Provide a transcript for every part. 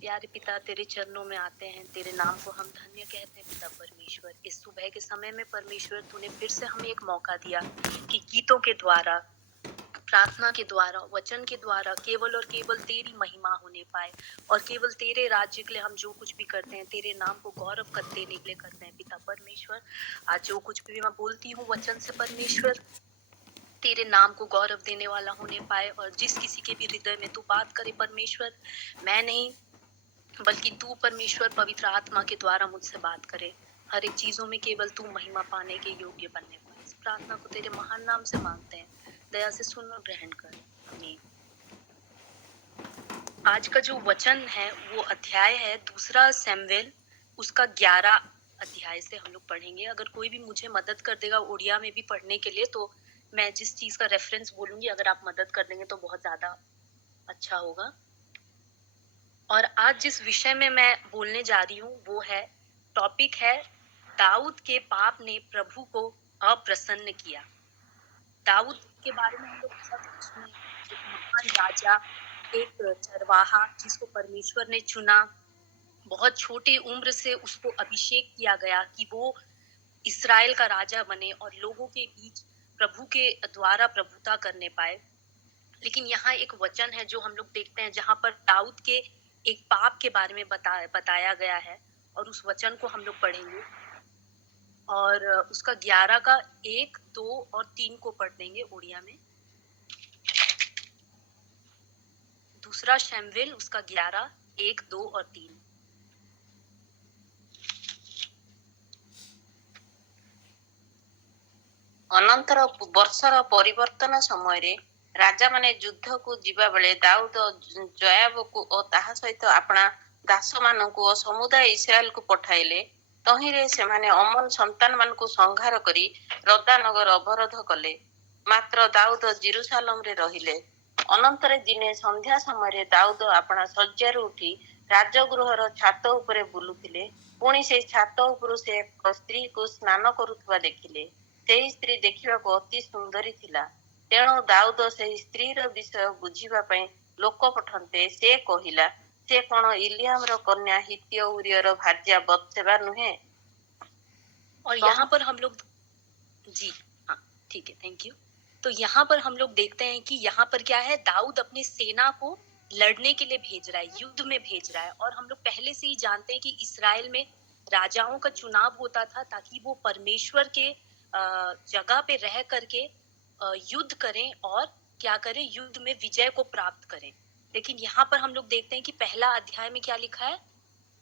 प्यारे पिता, तेरे चरणों में आते हैं, तेरे नाम को हम धन्य कहते हैं पिता परमेश्वर। इस सुबह के समय में परमेश्वर तूने फिर से हमें एक मौका दिया कि गीतों के द्वारा, प्रार्थना के द्वारा, वचन के द्वारा केवल और केवल तेरी महिमा होने पाए, और केवल तेरे राज्य के लिए हम जो कुछ भी करते हैं तेरे नाम को गौरव देने के लिए करते हैं पिता परमेश्वर। आज जो कुछ भी मैं बोलती हूँ वचन से परमेश्वर, तेरे नाम को गौरव देने वाला होने पाए, और जिस किसी के भी हृदय में तू बात करे परमेश्वर, मैं नहीं बल्कि तू परमेश्वर पवित्र आत्मा के द्वारा मुझसे बात करे। हर एक चीजों में केवल तू महिमा पाने के योग्य बनने पाए। इस प्रार्थना को तेरे महान नाम से मांगते हैं, दया से सुन और ग्रहण कर, आमीन। आज का जो वचन है वो अध्याय है 2 शमूएल, उसका 11 अध्याय से हम लोग पढ़ेंगे। अगर कोई भी मुझे मदद कर देगा उड़िया में भी पढ़ने के लिए, तो मैं जिस चीज का रेफरेंस बोलूंगी अगर आप मदद कर देंगे तो बहुत ज्यादा अच्छा होगा। और आज जिस विषय में मैं बोलने जा रही हूँ वो है, टॉपिक है दाऊद के पाप ने प्रभु को अप्रसन्न किया। दाऊद के बारे में हम लोग बहुत कुछ सुने, एक महान राजा, एक चरवाहा जिसको परमेश्वर ने चुना। बहुत छोटी उम्र से उसको अभिषेक किया गया कि वो इस्राएल का राजा बने और लोगों के बीच प्रभु के द्वारा प्रभुता करने पाए। लेकिन यहाँ एक वचन है जो हम लोग देखते हैं जहाँ पर दाऊद के एक पाप के बारे में बताया गया है, और उस वचन को हम लोग पढ़ेंगे। और उसका 11 का 1, 2 और 3 को पढ़ देंगे उड़िया में। 2 शमूएल उसका 11, 1, 2 और 3। ଅନନ୍ତର ବର୍ଷର ପରିବର୍ତ୍ତନ ସମୟରେ ରାଜାମାନେ ଯୁଦ୍ଧକୁ ଯିବା ବେଳେ ଦାଉଦ ଜୋଆବକୁ ଓ ତାହା ସହିତ ଆପଣା ଦାସମାନଙ୍କୁ ଓ ସମୁଦାୟ ଇସ୍ରାଏଲକୁ ପଠାଇଲେ। ତହିଁରେ ସେମାନେ ଅମନ ସନ୍ତାନମାନଙ୍କୁ ସଂହାର କରି ରଦା ନଗର ଅବରୋଧ କଲେ। ମାତ୍ର ଦାଉଦ ଜେରୁସାଲେମରେ ରହିଲେ। ଅନନ୍ତରେ ଦିନେ ସନ୍ଧ୍ୟା ସମୟରେ ଦାଉଦ ଆପଣା ଶଯ୍ୟାରୁ ଉଠି ରାଜଗୃହର ଛାତ ଉପରେ ବୁଲୁଥିଲେ। ପୁଣି ସେହି ଛାତ ଉପରୁ ସେ ଏକ ସ୍ତ୍ରୀକୁ ସ୍ନାନ କରୁଥିବା ଦେଖିଲେ। ସେହି ସ୍ତ୍ରୀ ଦେଖିବାକୁ ଅତି ସୁନ୍ଦରୀ ଥିଲା। ତେଣୁ ଦାଉଦ ସେହି ସ୍ତ୍ରୀର ବିଷୟ ବୁଝିବା ପାଇଁ ଲୋକ ପଠାନ୍ତେ ସେ କହିଲା, ସେ କଣ ଇଲିଆମର କନ୍ୟା ହିତ୍ୟ ଉରିୟର ଭାର୍ଯ୍ୟା ବତ୍ସେବା ନୁହେଁ? और यहाँ पर हम लोग, जी हाँ ठीक है, थैंक यू। तो यहाँ पर हम लोग देखते हैं कि यहाँ पर क्या है, दाऊद अपनी सेना को लड़ने के लिए भेज रहा है, युद्ध में भेज रहा है। और हम लोग पहले से ही जानते हैं कि इस्राएल में राजाओं का चुनाव होता था ताकि वो परमेश्वर के जगह पे रह करके युद्ध करें और क्या करें, युद्ध में विजय को प्राप्त करें। लेकिन यहाँ पर हम लोग देखते हैं कि पहला अध्याय में क्या लिखा है,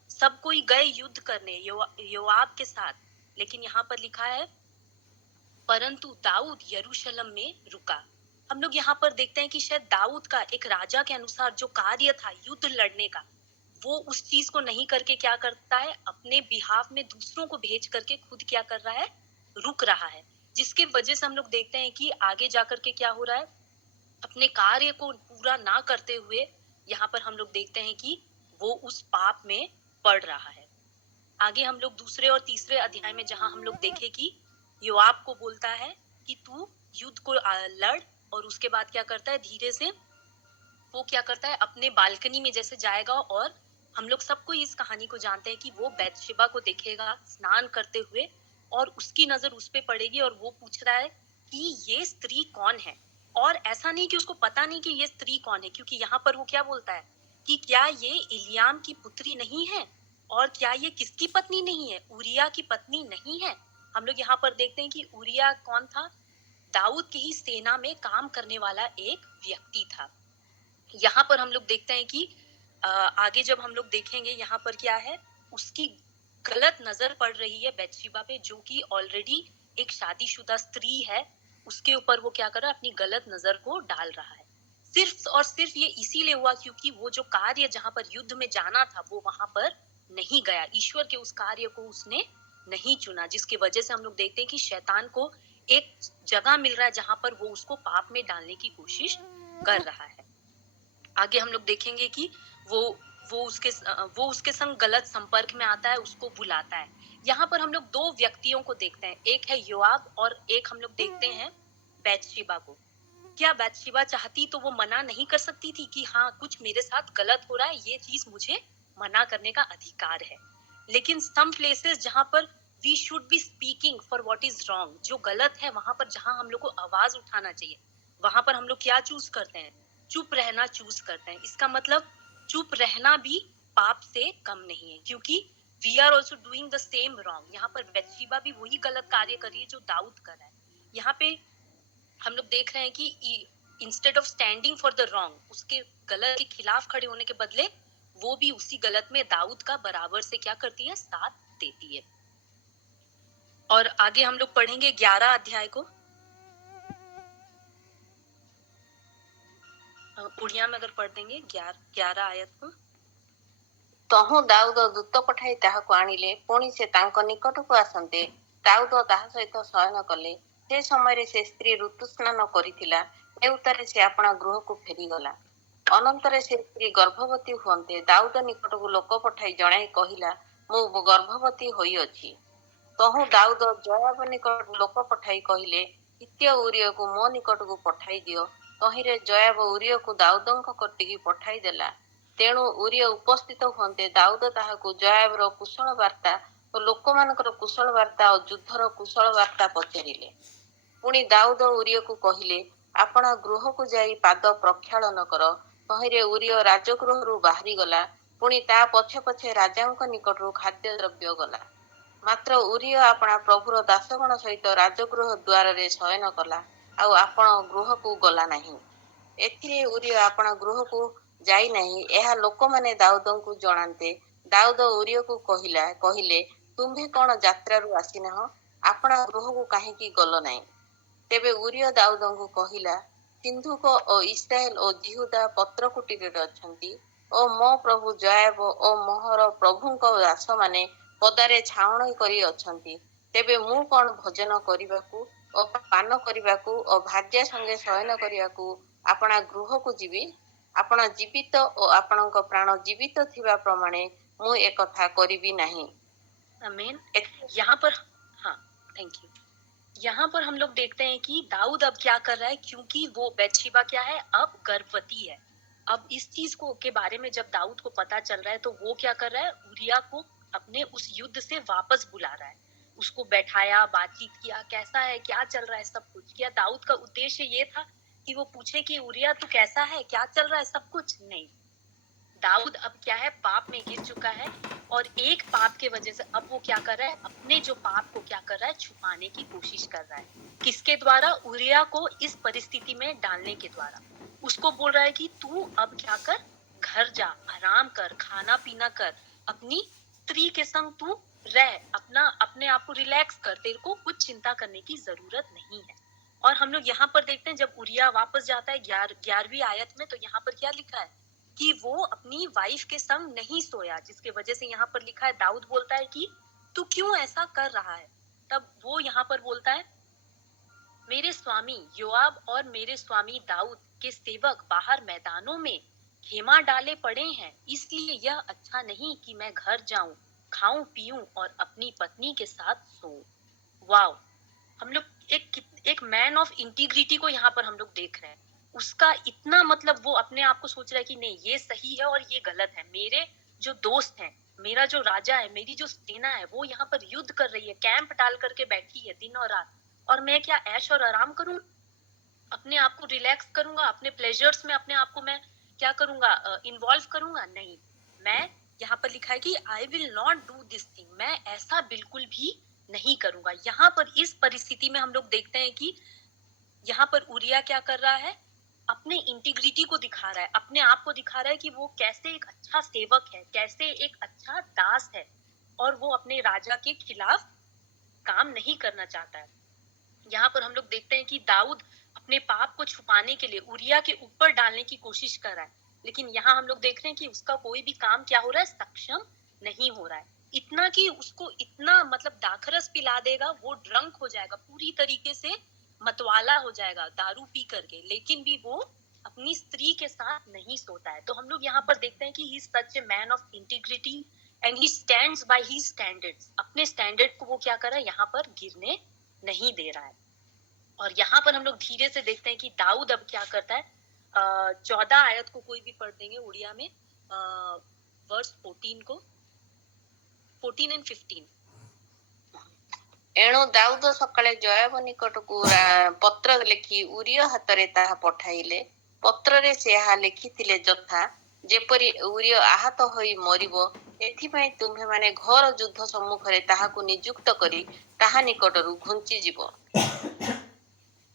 सब कोई गए युद्ध करने योआब के साथ। लेकिन यहाँ पर लिखा है परंतु दाऊद यरूशलेम में रुका। हम लोग यहाँ पर देखते हैं कि शायद दाऊद का एक राजा के अनुसार जो कार्य था युद्ध लड़ने का, वो उस चीज को नहीं करके क्या करता है, अपने बिहाफ में दूसरों को भेज करके खुद क्या कर रहा है, रुक रहा है। जिसके वजह से हम लोग देखते हैं कि आगे जाकर के क्या हो रहा है, अपने कार्य को पूरा ना करते हुए यहाँ पर हम लोग देखते हैं कि वो उस पाप में पड़ रहा है। आगे हम लोग 2 और 3 अध्याय में जहाँ हम लोग देखे कि योआब को बोलता है कि तू युद्ध को लड़, और उसके बाद क्या करता है, धीरे से वो क्या करता है, अपने बालकनी में जैसे जाएगा। और हम लोग सबको इस कहानी को जानते हैं कि वो बैतशेबा को देखेगा स्नान करते हुए, और उसकी नजर उस पे पड़ेगी और वो पूछ रहा है कि ये स्त्री कौन है। और ऐसा नहीं कि उसको पता नहीं कि ये स्त्री कौन है, क्योंकि यहाँ पर वो क्या बोलता है कि क्या ये इलियाम की पुत्री नहीं है, और क्या ये किसकी पत्नी नहीं है, उरिया की पत्नी नहीं है। हम लोग यहाँ पर देखते हैं कि उरिया कौन था, दाऊद की ही सेना में काम करने वाला एक व्यक्ति था। यहाँ पर हम लोग देखते हैं कि आगे जब हम लोग देखेंगे यहाँ पर क्या है, उसकी गलत नजर पड़ रही है बैतशेबा पे, जो कि ऑलरेडी एक शादीशुदा स्त्री है। उसके ऊपर वो क्या कर रहा है, अपनी गलत नजर को डाल रहा है। सिर्फ और सिर्फ ये इसीलिए हुआ क्योंकि वो जो कार्य जहाँ पर युद्ध में जाना था वो वहां पर नहीं गया, ईश्वर के उस कार्य को उसने नहीं चुना, जिसकी वजह से हम लोग देखते हैं कि शैतान को एक जगह मिल रहा है जहां पर वो उसको पाप में डालने की कोशिश कर रहा है। आगे हम लोग देखेंगे कि वो उसके संग गलत संपर्क में आता है, उसको बुलाता है। यहाँ पर हम लोग 2 व्यक्तियों को देखते हैं, एक है योआब और एक हम लोग देखते हैं बैतशेबा को। क्या बैतशेबा चाहती तो वो मना नहीं कर सकती थी कि हाँ कुछ मेरे साथ गलत हो रहा है, ये चीज मुझे मना करने का अधिकार है। लेकिन सम प्लेसेस जहां पर we should be speaking for what is wrong, जो गलत है वहां पर जहां हम लोग को आवाज उठाना चाहिए, वहां पर हम लोग क्या चूज करते हैं? चुप रहना चूज करते हैं। इसका मतलब चुप रहना भी पाप से कम नहीं है, क्योंकि we are also doing the same wrong. यहाँ पर बत्शीबा भी वही गलत कार्य कर रही है जो दाऊद कर रहा है। यहाँ पे हम लोग देख रहे हैं कि instead of standing for the wrong, उसके गलत के खिलाफ खड़े होने के बदले वो भी उसी गलत में दाऊद का बराबर से क्या करती है? साथ देती है। और आगे हम लोग पढ़ेंगे 11 अध्याय को। उड़िया में अगर पढ़ देंगे 11 आयत को। ତହୁଁ ଦାଉଦ ଦୂତ ପଠାଇ ତାହାକୁ ଆଣିଲେ, ପୁଣି ସେ ତାଙ୍କ ନିକଟକୁ ଆସନ୍ତେ ଦାଉଦ ତାହା ସହିତ ଶୟନ କଲେ। ସେ ସମୟରେ ସେ ସ୍ତ୍ରୀ ଋତୁସ୍ନାନ କରିଥିଲା, ଏଉତାରେ ସେ ଆପଣା ଗୃହକୁ ଫେରିଗଲା। ଅନନ୍ତରେ ସେ ସ୍ତ୍ରୀ ଗର୍ଭବତୀ ହୁଅନ୍ତେ ଦାଉଦ ନିକଟକୁ ଲୋକ ପଠାଇ ଜଣାଇ କହିଲା, ମୁଁ ଗର୍ଭବତୀ ହୋଇଅଛି। ତହୁଁ ଦାଉଦ ଜୋଆବ ନିକଟକୁ ଲୋକ ପଠାଇ କହିଲେ, ହିତ୍ୟ ଉରିୟକୁ ମୋ ନିକଟକୁ ପଠାଇ ଦିଅ। ତହିଁରେ ଜୋଆବ ଉରିୟକୁ ଦାଉଦଙ୍କ କତିକି ପଠାଇ ଦେଲା। ତେଣୁ ଉରିୟ ଉପସ୍ଥିତ ହୁଅନ୍ତେ ଦାଉଦ ତାହାକୁ ଜୋଆବର କୁଶଳ ବାର୍ତ୍ତା ଓ ଲୋକମାନଙ୍କର କୁଶଳ ବାର୍ତ୍ତା ଓ ଯୁଦ୍ଧର କୁଶଳ ବାର୍ତ୍ତା ପଚାରିଲେ। ପୁଣି ଦାଉଦ ଉରିୟକୁ କହିଲେ, ଆପଣା ଗୃହକୁ ଯାଇ ପାଦ ପ୍ରକ୍ଷାଳନ କର। ତହିଁରେ ଉରିୟ ରାଜଗୃହରୁ ବାହାରିଗଲା। ପୁଣି ତା ପଛେ ପଛେ ରାଜାଙ୍କ ନିକଟରୁ ଖାଦ୍ୟଦ୍ରବ୍ୟ ଗଲା। ମାତ୍ର ଉରିୟ ଆପଣା ପ୍ରଭୁର ଦାସଗଣ ସହିତ ରାଜଗୃହ ଦ୍ୱାରରେ ଶୟନ କଲା, ଆଉ ଆପଣ ଗୃହକୁ ଗଲା ନାହିଁ। ଏଥିରେ ଉରିୟ ଆପଣା ଗୃହକୁ ଯାଇନାହିଁ, ଏହା ଲୋକମାନେ ଦାଉଦଙ୍କୁ ଜଣାନ୍ତେ। ଦାଉଦ ଉରିୟକୁ କହିଲେ, ତୁମ୍ଭେ କ'ଣ ଯାତ୍ରାରୁ ଆସିନାହଁ? ଆପଣା ଗୃହକୁ କାହିଁକି ଗଲ ନାହିଁ? ତେବେ ଉରିୟ ଦାଉଦଙ୍କୁ କହିଲା, ସିନ୍ଧୁକ ଓ ଇସ୍ରାଏଲ ଓ ଜିହୁଦା ପତ୍ରକୁଟୀରରେ ଅଛନ୍ତି, ଓ ମୋ ପ୍ରଭୁ ଜୋଆବ ଓ ମୋହର ପ୍ରଭୁଙ୍କ ଦାସମାନେ ପଦାରେ ଛାଉଣି କରି ଅଛନ୍ତି। ତେବେ ମୁଁ କ'ଣ ଭୋଜନ କରିବାକୁ ଓ ପାନ କରିବାକୁ ଓ ଭାର୍ଯ୍ୟା ସଙ୍ଗେ ଶୟନ କରିବାକୁ ଆପଣା ଗୃହକୁ ଯିବି? ଆପଣ ଜୀବିତ ଓ ଆପଣଙ୍କ ପ୍ରାଣ ଜୀବିତ ଥିବା ପ୍ରମାଣେ ମୁଁ ଏକଥା କରିବି ନାହିଁ। आमीन। यहाँ पर हाँ, थैंक यू। यहाँ पर हम लोग देखते हैं कि दाऊद अब क्या कर रहा है, क्योंकि वो बैतशेबा क्या है, अब गर्भवती है। अब इस चीज को के बारे में जब दाऊद को पता चल रहा है तो वो क्या कर रहा है? उरिया को अपने उस युद्ध से वापस बुला रहा है। उसको बैठाया, बातचीत किया, कैसा है, क्या चल रहा है, सब कुछ किया। दाऊद का उद्देश्य ये था कि वो पूछे कि उरिया तू कैसा है, क्या चल रहा है, सब कुछ नहीं। दाऊद अब क्या है? पाप में गिर चुका है, और एक पाप के वजह से अब वो क्या कर रहा है? अपने जो पाप को क्या कर रहा है? छुपाने की कोशिश कर रहा है। किसके द्वारा? उरिया को इस परिस्थिति में डालने के द्वारा। उसको बोल रहा है कि तू अब क्या कर, घर जा, आराम कर, खाना पीना कर, अपनी स्त्री के संग तू रह, अपने आप को रिलैक्स कर, तेरे को कुछ चिंता करने की जरूरत नहीं है। और हम लोग यहाँ पर देखते हैं जब उरिया वापस जाता है 11वीं आयत में, तो यहाँ पर क्या लिखा है कि वो अपनी वाइफ के संग नहीं सोया, जिसके वजह से यहाँ पर लिखा है, दाऊद बोलता है कि तू क्यों ऐसा कर रहा है? तब वो यहाँ पर बोलता है, मेरे स्वामी योआब और मेरे स्वामी दाऊद के सेवक बाहर मैदानों में खेमा डाले पड़े हैं, इसलिए यह अच्छा नहीं कि मैं घर जाऊं, खाऊं पीऊं और अपनी पत्नी के साथ सोऊं। वाओ! हम लोग एक मैन ऑफ इंटीग्रिटी को यहाँ पर हम लोग देख रहे हैं। उसका इतना मतलब वो अपने आप को सोच रहा है कि नहीं, ये सही है और ये गलत है। मेरे जो दोस्त हैं, मेरा जो राजा है, मेरी जो सेना है, वो यहाँ पर युद्ध कर रही है, कैंप डाल करके बैठी है दिन और रात, और मैं क्या ऐश और आराम करूं? अपने आप को रिलैक्स करूंगा, अपने प्लेजर्स में अपने आप को मैं क्या करूंगा? इन्वॉल्व करूंगा? नहीं। मैं यहाँ पर लिखा है कि I will not do this thing, मैं ऐसा बिल्कुल भी नहीं करूंगा। यहाँ पर इस परिस्थिति में हम लोग देखते हैं कि यहाँ पर उरिया क्या कर रहा है? अपने इंटीग्रिटी को दिखा रहा है, अपने आप को दिखा रहा है कि वो कैसे एक अच्छा सेवक है, कैसे एक अच्छा दास है, और वो अपने राजा के खिलाफ काम नहीं करना चाहता है। यहाँ पर हम लोग देखते हैं कि दाऊद अपने पाप को छुपाने के लिए उरिया के ऊपर डालने की कोशिश कर रहा है, लेकिन यहाँ हम लोग देख रहे हैं कि उसका कोई भी काम क्या हो रहा है? सक्षम नहीं हो रहा है। इतना कि उसको इतना मतलब दाखरस पिला देगा, वो ड्रंक हो जाएगा, पूरी तरीके से मतवाला हो जाएगा दारू पी करके, लेकिन भी वो अपनी स्त्री के साथ नहीं सोता है। तो हम लोग यहाँ पर देखते हैं कि he is such a man of integrity and he stands by his standards. अपने स्टैंडर्ड को वो क्या कर रहा है? यहाँ पर गिरने नहीं दे रहा है। और यहाँ पर हम लोग धीरे से देखते हैं कि दाऊद अब क्या करता है। 14 आयत को कोई भी पढ़ देंगे उड़िया में। वर्स 14 को, 14 and 15। ଏଣୁ ଦାଉଦ ସକାଳେ ଜୟାବ ନିକଟକୁ ପତ୍ର ଲେଖି ଉରିୟ ହାତରେ ତାହା ପଠାଇଲେ। ପତ୍ରରେ ସେ ଏହା ଲେଖିଥିଲେ ଯଥା, ଯେପରି ଉରିୟ ଆହତ ହୋଇ ମରିବ, ଏଥିପାଇଁ ତୁମ୍ଭେମାନେ ଘୋର ଯୁଦ୍ଧ ସମ୍ମୁଖରେ ତାହାକୁ ନିଯୁକ୍ତ କରି ତାହା ନିକଟରୁ ଘୁଞ୍ଚିଯିବ।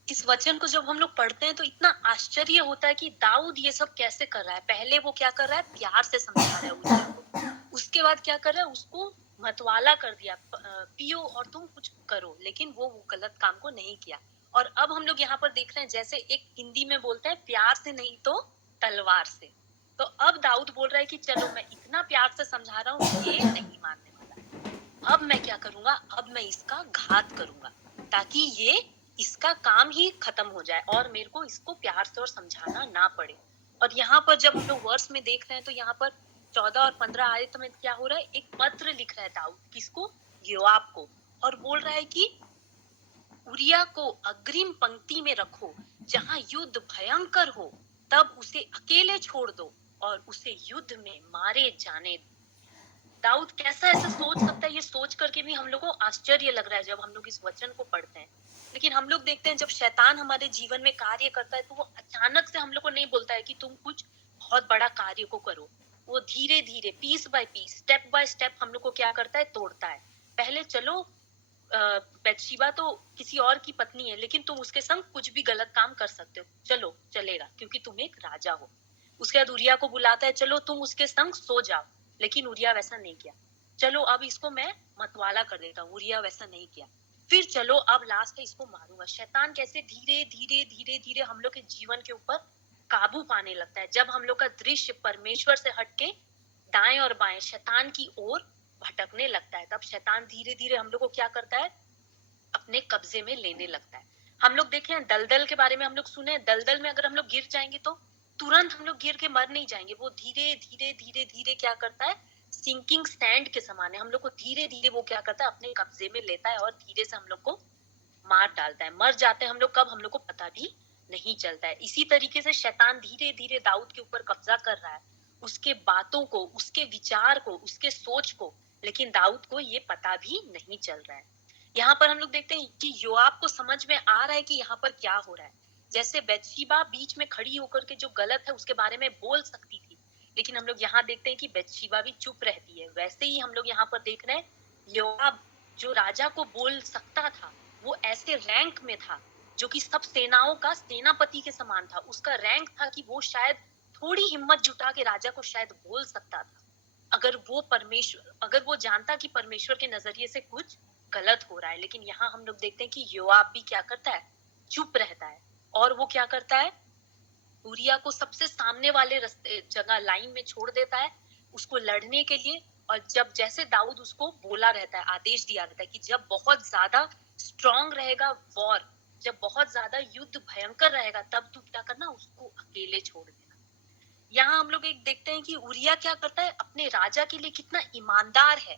इस वचन को जब हम लोग पढ़ते हैं तो इतना आश्चर्य होता है कि दाऊद ये सब कैसे कर रहा है। पहले वो क्या कर रहा है, प्यार से समझा रहा है उरिया को। उसके बाद क्या कर रहा है, उसको मतवाला कर दिया, पियो और तुम कुछ करो, लेकिन वो गलत काम को नहीं किया। और अब हम लोग यहाँ पर देख रहे हैं, जैसे एक हिंदी में बोलते हैं, प्यार से नहीं तो तलवार से। तो अब दाऊद बोल रहा है कि चलो मैं इतना प्यार से समझा रहा हूँ, ये नहीं मानने वाला। अब मैं क्या करूंगा, अब मैं इसका घात करूंगा ताकि ये इसका काम ही खत्म हो जाए और मेरे को इसको प्यार से और समझाना ना पड़े। और यहाँ पर जब हम लोग वर्ष में देख रहे हैं तो यहाँ पर 14 और 15 आयत में क्या हो रहा है, एक पत्र लिख रहा है दाऊद, किसको, योआब को, और बोल रहा है कि उरिया को अग्रिम पंक्ति में रखो, जहां युद्ध भयंकर हो तब उसे अकेले छोड़ दो और उसे युद्ध में मारे जाने दो। दाऊद कैसा ऐसा सोच सकता है, ये सोच करके भी हम लोग को आश्चर्य लग रहा है जब हम लोग इस वचन को पढ़ते हैं। लेकिन हम लोग देखते हैं जब शैतान हमारे जीवन में कार्य करता है तो वो अचानक से हम लोग को नहीं बोलता है कि तुम कुछ बहुत बड़ा कार्य को करो। वो धीरे धीरे, piece by piece, step by step हम लोग को क्या करता है, तोड़ता है। पहले चलो, बैतशेबा तो किसी और की पत्नी है, लेकिन तुम उसके संग कुछ भी गलत काम कर सकते हो, चलो चलेगा क्योंकि तुम एक राजा हो। उसके बाद उरिया को बुलाता है, चलो तुम उसके संग सो जाओ, लेकिन उरिया वैसा नहीं किया। चलो अब इसको मैं मतवाला कर देता हूँ, उरिया वैसा नहीं किया। फिर चलो अब लास्ट में इसको मारूंगा। शैतान कैसे धीरे धीरे धीरे धीरे हम लोग के जीवन के ऊपर काबू पाने लगता है। जब हम लोग का दृश्य परमेश्वर से हटके दाएं और बाएं शैतान की ओर भटकने लगता है, तब शैतान धीरे धीरे हम लोग को क्या करता है, अपने कब्जे में लेने लगता है। हम लोग देखे हैं दलदल के बारे में, हम लोग सुने, दलदल में अगर हम लोग गिर जाएंगे तो तुरंत हम लोग गिर के मर नहीं जाएंगे। वो धीरे धीरे धीरे धीरे क्या करता है, सिंकिंग सैंड के समान है, हम लोग को धीरे धीरे वो क्या करता है, अपने कब्जे में लेता है और धीरे से हम लोग को मार डालता है। मर जाते हैं हम लोग कब, हम लोग को पता भी नहीं चलता है। इसी तरीके से शैतान धीरे धीरे दाऊद के ऊपर कब्जा कर रहा है, उसके बातों को, उसके विचार को, उसके सोच को, लेकिन दाऊद को ये पता भी नहीं चल रहा है। यहाँ पर हम लोग देखते हैं कि योआब को समझ में आ रहा है कि यहाँ पर क्या हो रहा है। जैसे बैतशेबा बीच में खड़ी होकर के जो गलत है उसके बारे में बोल सकती थी, लेकिन हम लोग यहाँ देखते हैं कि बैतशेबा भी चुप रहती है। वैसे ही हम लोग यहाँ पर देख रहे हैं, योआब जो राजा को बोल सकता था, वो ऐसे रैंक में था जो कि सब सेनाओं का सेनापति के समान था। उसका रैंक था कि वो शायद थोड़ी हिम्मत जुटा के राजा को शायद बोल सकता था, अगर वो जानता कि परमेश्वर के नजरिए से कुछ गलत हो रहा है। लेकिन यहाँ हम लोग देखते हैं कि योआब भी क्या करता है, चुप रहता है। और वो क्या करता है, उरिया को सबसे सामने वाले रास्ते जगह लाइन में छोड़ देता है उसको लड़ने के लिए। और जब जैसे दाऊद उसको बोला रहता है, आदेश दिया रहता है कि जब बहुत ज्यादा स्ट्रॉन्ग रहेगा वॉर, जब बहुत ज्यादा युद्ध भयंकर रहेगा, तब तू क्या करना, उसको अकेले छोड़ देना। यहाँ हम लोग एक देखते हैं कि उरिया क्या करता है, अपने राजा के लिए कितना ईमानदार है,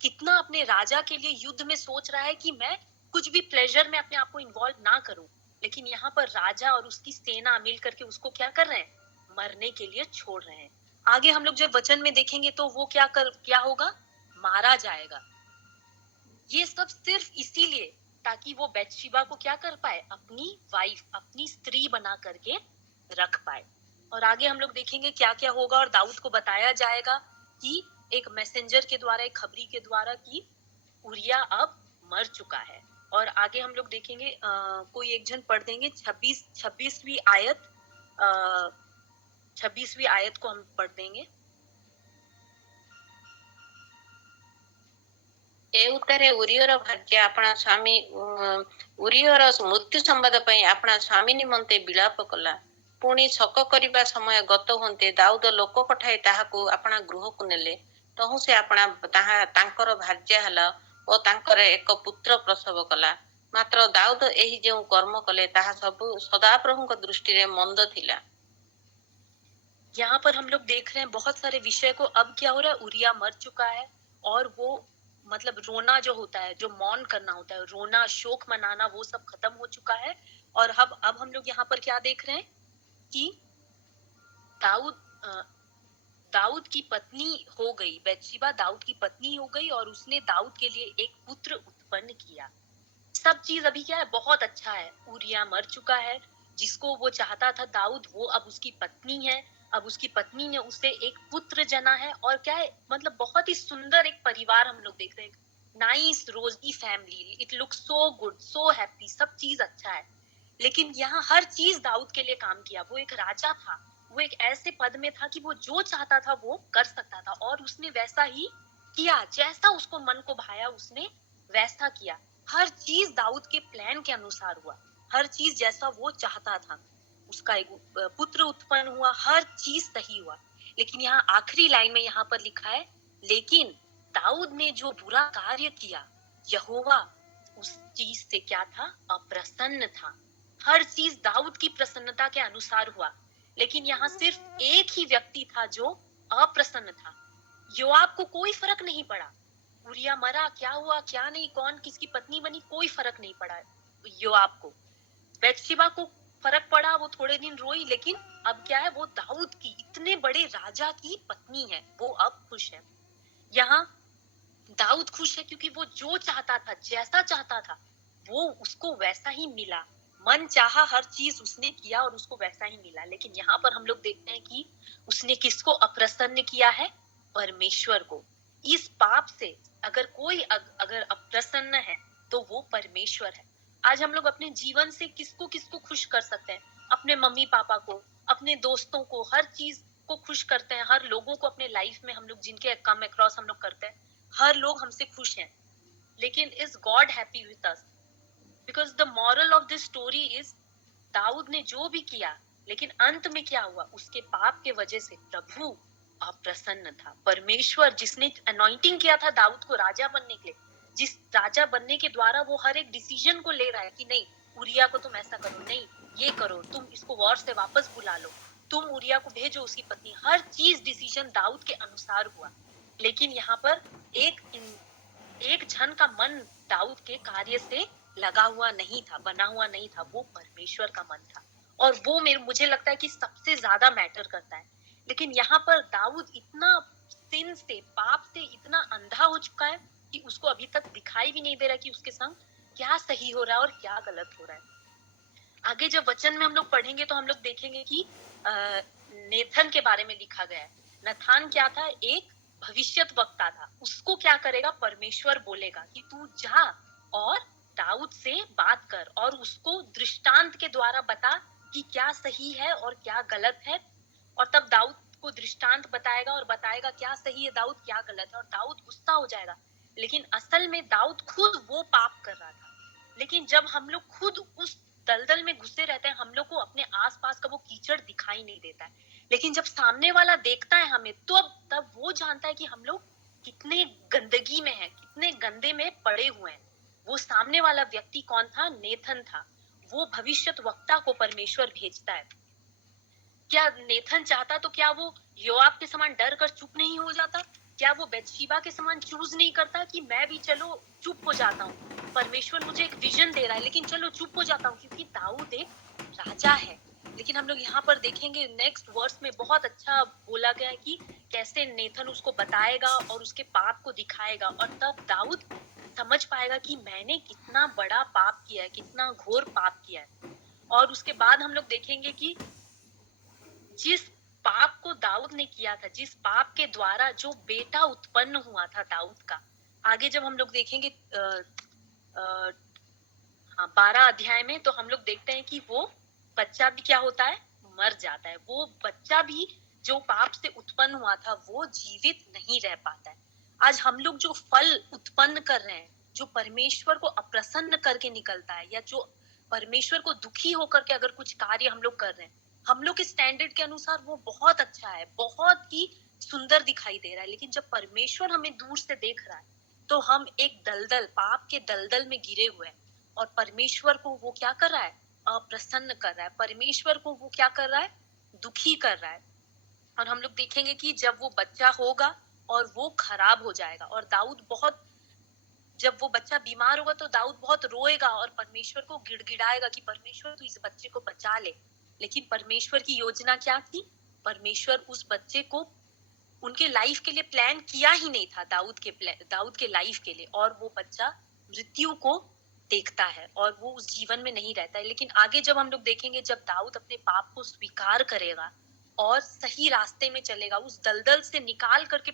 कितना अपने राजा के लिए युद्ध में सोच रहा है कि मैं कुछ भी प्लेजर में अपने आप को इन्वॉल्व ना करूं। लेकिन यहाँ पर राजा और उसकी सेना मिल करके उसको क्या कर रहे हैं, मरने के लिए छोड़ रहे हैं। आगे हम लोग जब वचन में देखेंगे तो वो क्या होगा, मारा जाएगा। ये सब सिर्फ इसीलिए ताकि वो बैतशेबा को क्या कर पाए, अपनी वाइफ, अपनी स्त्री बना करके रख पाए। और आगे हम लोग देखेंगे क्या क्या होगा, और दाऊद को बताया जाएगा कि एक मैसेंजर के द्वारा, एक खबरी के द्वारा, कि उरिया अब मर चुका है। और आगे हम लोग देखेंगे, कोई एक जन पढ़ देंगे 26वीं आयत, 26वीं आयत को हम पढ़ देंगे। ଏ ଉତ୍ତାରେ ଉରିୟର ଭାର୍ଯ୍ୟା ଆପଣା ସ୍ୱାମୀ ଉରିୟର ମୃତ୍ୟୁ ସମ୍ବାଦ ପାଇଁ ଆପଣା ସ୍ୱାମୀ ନିମନ୍ତେ ବିଳାପ କଲା। ପୁଣି ଶୋକ କରିବା ସମୟ ଗତ ହୁଅନ୍ତେ ଦାଉଦ ଲୋକ ପଠାଇ ତାହାକୁ ଆପଣା ଗୃହକୁ ନେଲେ। ତହୁଁ ସେ ତାଙ୍କର ଭାର୍ଯ୍ୟା ହେଲା ଓ ତାଙ୍କର ଏକ ପୁତ୍ର ପ୍ରସବ କଲା। ମାତ୍ର ଦାଉଦ ଏହି ଯେଉଁ କର୍ମ କଲେ ତାହା ସବୁ ସଦାପ୍ରଭୁଙ୍କ ଦୃଷ୍ଟିରେ ମନ୍ଦ ଥିଲା। यहाँ पर हम लोग देख रहे हैं बहुत सारे विषय को। अब क्या हो रहा है, उरिया मर चुका है और वो मतलब रोना जो होता है, जो मौन करना होता है, रोना, शोक मनाना, वो सब खत्म हो चुका है। और अब हम लोग यहाँ पर क्या देख रहे हैं कि दाऊद दाऊद की पत्नी हो गई, बैतशेबा दाऊद की पत्नी हो गई और उसने दाऊद के लिए एक पुत्र उत्पन्न किया। सब चीज अभी क्या है, बहुत अच्छा है। उरिया मर चुका है, जिसको वो चाहता था दाऊद, वो अब उसकी पत्नी है। अब उसकी पत्नी ने उसे एक पुत्र जना है और क्या है, मतलब बहुत ही सुंदर एक परिवार हम लोग देख रहे हैं। नाइस रोजी family, it look so good, so happy, सब चीज अच्छा है। लेकिन यहाँ हर चीज दाऊद के लिए काम किया। वो एक राजा था, वो एक ऐसे पद में था कि वो जो चाहता था वो कर सकता था, और उसने वैसा ही किया। जैसा उसको मन को भाया उसने वैसा किया। हर चीज दाऊद के प्लान के अनुसार हुआ, हर चीज जैसा वो चाहता था। उसका एक पुत्र उत्पन्न हुआ, हर चीज सही हुआ। लेकिन यहाँ आखिरी लाइन में यहाँ पर लिखा है, लेकिन दाऊद ने जो बुरा कार्य किया, यहोवा उस चीज से क्या था, अप्रसन्न था। हर चीज दाऊद की प्रसन्नता के अनुसार हुआ, लेकिन यहाँ सिर्फ एक ही व्यक्ति था जो अप्रसन्न था। योआब को कोई फर्क नहीं पड़ा, उरिया मरा, क्या हुआ क्या नहीं, कौन किसकी पत्नी बनी, कोई फर्क नहीं पड़ा योआब को। बैतशेबा को फर्क पड़ा, वो थोड़े दिन रोई, लेकिन अब क्या है, वो दाऊद की, इतने बड़े राजा की पत्नी है, वो अब खुश है। यहाँ दाऊद खुश है क्योंकि वो जो चाहता था, जैसा चाहता था, वो उसको वैसा ही मिला। मन चाहा हर चीज उसने किया और उसको वैसा ही मिला। लेकिन यहाँ पर हम लोग देखते हैं कि उसने किसको अप्रसन्न किया है, परमेश्वर को। इस पाप से अगर कोई अगर अप्रसन्न है तो वो परमेश्वर है। आज हम लोग अपने जीवन से किसको किसको खुश कर सकते हैं, अपने मम्मी पापा को, अपने दोस्तों को, हर चीज को खुश करते हैं। हर लोगों को अपने लाइफ में हम लोग जिनके कम अक्रॉस हम लोग करते हैं, हर लोग हमसे खुश हैं। लेकिन is God happy with us? Because the moral of this story is, दाऊद ने जो भी किया, लेकिन अंत में क्या हुआ, उसके पाप के वजह से प्रभु अप्रसन्न था। परमेश्वर जिसने अनॉइंटिंग किया था दाऊद को राजा बनने के लिए, जिस राजा बनने के द्वारा वो हर एक डिसीजन को ले रहा है कि नहीं, उरिया को तुम ऐसा करो, नहीं ये करो, तुम इसको वॉर से वापस बुला लो, तुम उरिया को भेजो उसकी पत्नी, हर चीज डिसीजन दाऊद के अनुसार हुआ। लेकिन यहाँ पर एक एक जन का मन दाऊद के कार्य से लगा हुआ नहीं था, बना हुआ नहीं था, वो परमेश्वर का मन था। और वो मुझे लगता है कि सबसे ज्यादा मैटर करता है। लेकिन यहाँ पर दाऊद इतना सिन से, पाप से इतना अंधा हो चुका है कि उसको अभी तक दिखाई भी नहीं दे रहा कि उसके संग क्या सही हो रहा है और क्या गलत हो रहा है। आगे जब वचन में हम लोग पढ़ेंगे तो हम लोग देखेंगे कि नेथन के बारे में लिखा गया है। नथान क्या था, एक भविष्यत वक्ता था। उसको क्या करेगा, परमेश्वर बोलेगा कि तू जा और दाऊद से बात कर और उसको दृष्टांत के द्वारा बता कि क्या सही है और क्या गलत है। और तब दाऊद को दृष्टांत बताएगा और बताएगा क्या सही है दाऊद, क्या गलत है, और दाऊद गुस्सा हो जाएगा। लेकिन असल में दाऊद खुद वो पाप कर रहा था। लेकिन जब हम लोग खुद उस दलदल में घुसे रहते हैं, हम लोग को अपने आसपास का वो कीचड़ दिखाई नहीं देता है। लेकिन जब सामने वाला देखता है हमें, तो तब वो जानता है कि हम लोग कितने गंदगी में हैं, कितने गंदे में पड़े हुए हैं। वो सामने वाला व्यक्ति कौन था, नेथन था। वो भविष्यत वक्ता को परमेश्वर भेजता है। क्या नेथन चाहता तो क्या वो योआब के समान डर कर चुप नहीं हो जाता? क्या वो बैतशेबा के समान चूज नहीं करता कि मैं भी चलो चुप हो जाता हूँ, परमेश्वर मुझे एक विजन दे रहा है लेकिन चलो चुप हो जाता हूँ, क्योंकि दाऊद एक राजा है। लेकिन हम लोग यहाँ पर देखेंगे नेक्स्ट वर्स में बहुत अच्छा बोला गया है कि कैसे नेथन उसको बताएगा और उसके पाप को दिखाएगा, और तब दाऊद समझ पाएगा कि मैंने कितना बड़ा पाप किया है, कितना घोर पाप किया है। और उसके बाद हम लोग देखेंगे कि जिस पाप को दाऊद ने किया था, जिस पाप के द्वारा जो बेटा उत्पन्न हुआ था दाऊद का, आगे जब हम लोग देखेंगे 12 अध्याय में, तो हम लोग देखते हैं कि वो बच्चा भी क्या होता है, मर जाता है। वो बच्चा भी जो पाप से उत्पन्न हुआ था वो जीवित नहीं रह पाता है। आज हम लोग जो फल उत्पन्न कर रहे हैं, जो परमेश्वर को अप्रसन्न करके निकलता है, या जो परमेश्वर को दुखी होकर के अगर कुछ कार्य हम लोग कर रहे हैं, हम लोग के स्टैंडर्ड के अनुसार वो बहुत अच्छा है, बहुत ही सुंदर दिखाई दे रहा है। लेकिन जब परमेश्वर हमें दूर से देख रहा है, तो हम एक दलदल, पाप के दलदल में गिरे हुए हैं। और परमेश्वर को वो क्या कर रहा है, अप्रसन्न कर रहा है। परमेश्वर को वो क्या कर रहा है, दुखी कर रहा है। और हम लोग देखेंगे कि जब वो बच्चा होगा और वो खराब हो जाएगा, और दाऊद बहुत, जब वो बच्चा बीमार होगा तो दाऊद बहुत रोएगा और परमेश्वर को गिड़गिड़ाएगा कि परमेश्वर तू इस बच्चे को बचा ले। लेकिन परमेश्वर की योजना क्या थी, परमेश्वर उस बच्चे को उनके लाइफ के लिए प्लान किया ही नहीं था दाऊद के लाइफ के लिए, और वो बच्चा मृत्यु को देखता है और वो उस जीवन में नहीं रहता है। लेकिन आगे जब हम लोग देखेंगे, जब दाऊद अपने पाप को स्वीकार करेगा और सही रास्ते में चलेगा, उस दलदल से निकाल करके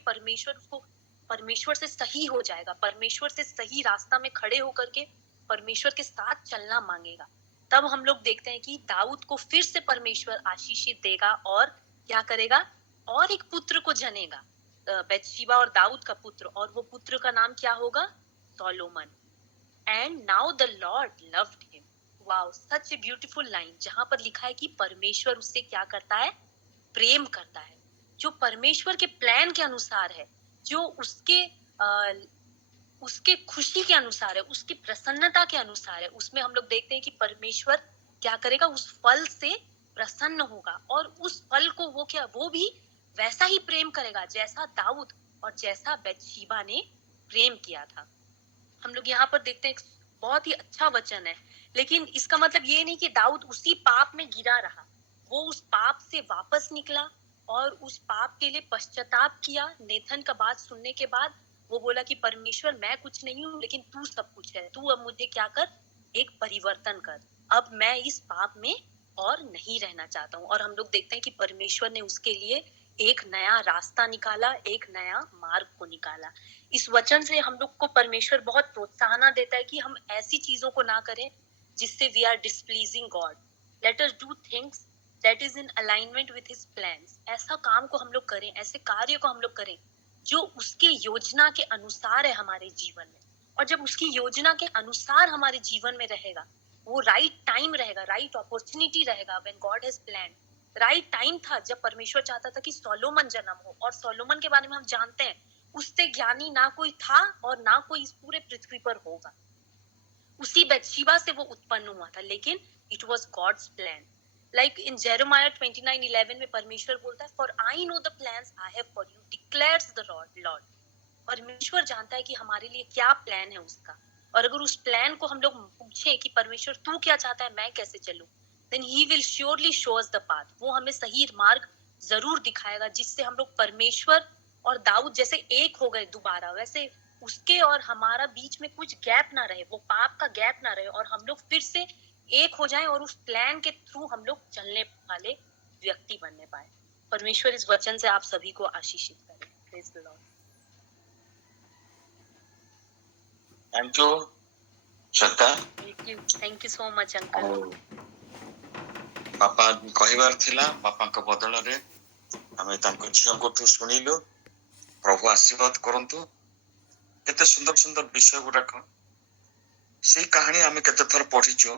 परमेश्वर से सही हो जाएगा, परमेश्वर से सही रास्ता में खड़े होकर के परमेश्वर के साथ चलना मांगेगा, तब हम लोग देखते हैं कि दाऊद को फिर से परमेश्वर आशीषित देगा और क्या करेगा, और एक पुत्र को जनेगा, बैतशेबा और दाऊद का पुत्र, और वो पुत्र का नाम क्या होगा, Solomon. And now the Lord loved him. Wow, such a beautiful line, जहां पर लिखा है कि परमेश्वर उससे क्या करता है, प्रेम करता है, जो परमेश्वर के प्लान के अनुसार है, जो उसके खुशी के अनुसार है, उसकी प्रसन्नता के अनुसार है। उसमें हम लोग देखते हैं कि परमेश्वर क्या करेगा, उस फल से प्रसन्न होगा, और उस फल को वो भी वैसा ही प्रेम करेगा जैसा दाऊद और जैसा बैतशेबा ने प्रेम किया था। हम लोग यहाँ पर देखते हैं, बहुत ही अच्छा वचन है, लेकिन इसका मतलब ये नहीं कि दाऊद उसी पाप में गिरा रहा। वो उस पाप से वापस निकला और उस पाप के लिए पश्चाताप किया। नेथन का बात सुनने के बाद वो बोला कि परमेश्वर, मैं कुछ नहीं हूँ, लेकिन तू सब कुछ है, तू अब मुझे क्या कर, एक परिवर्तन कर, अब मैं इस पाप में और नहीं रहना चाहता हूँ। और हम लोग देखते हैं कि परमेश्वर ने उसके लिए एक नया रास्ता निकाला, एक नया मार्ग को निकाला। इस वचन से हम लोग को परमेश्वर बहुत प्रोत्साहन देता है कि हम ऐसी चीजों को ना करें जिससे we are displeasing God. Let us do things that is in alignment with his plans. ऐसा काम को हम लोग करें, ऐसे कार्य को हम लोग करें जो उसके योजना के अनुसार है हमारे जीवन में। और जब उसकी योजना के अनुसार हमारे जीवन में रहेगा, वो राइट टाइम रहेगा, राइट अपॉर्चुनिटी रहेगा, when God has planned. Right time था जब परमेश्वर चाहता था कि सोलोमन जन्म हो, और सोलोमन के बारे में हम जानते हैं, उससे ज्ञानी ना कोई था और ना कोई इस पूरे पृथ्वी पर होगा। उसी बैतशेबा से वो उत्पन्न हुआ था, लेकिन it was God's plan. Like in Jeremiah 29:11 में परमेश्वर बोलता है, for I know the plans I have for you declares the Lord. परमेश्वर जानता है कि हमारे लिए क्या प्लान है उसका। और अगर उस प्लान को हम लोग पूछे कि परमेश्वर तू क्या चाहता है, मैं कैसे चलूं, then he will surely show us the path. वो हमें सही मार्ग जरूर दिखाएगा, जिससे हम लोग परमेश्वर और दाऊद जैसे एक हो गए दोबारा, वैसे उसके और हमारा बीच में कुछ गैप ना रहे, वो पाप का गैप ना रहे, और हम लोग फिर से एक हो जाएं और उस प्लान के थ्रू हम लोग चलने वाले व्यक्ति बनने पाए। परमेश्वर इस वचन से आप सभी को आशीषित करे। Praise the Lord. Thank you Shraddha. Thank you so much uncle. बापा कहबार थिला, बापा को बदल रे हमें तांको झियो को तो सुनिलो। प्रभु आशीर्वाद करंतु। केते सुंदर सुंदर विषय गुड़ाक से कहानी आम केते थर पढ़ीचु।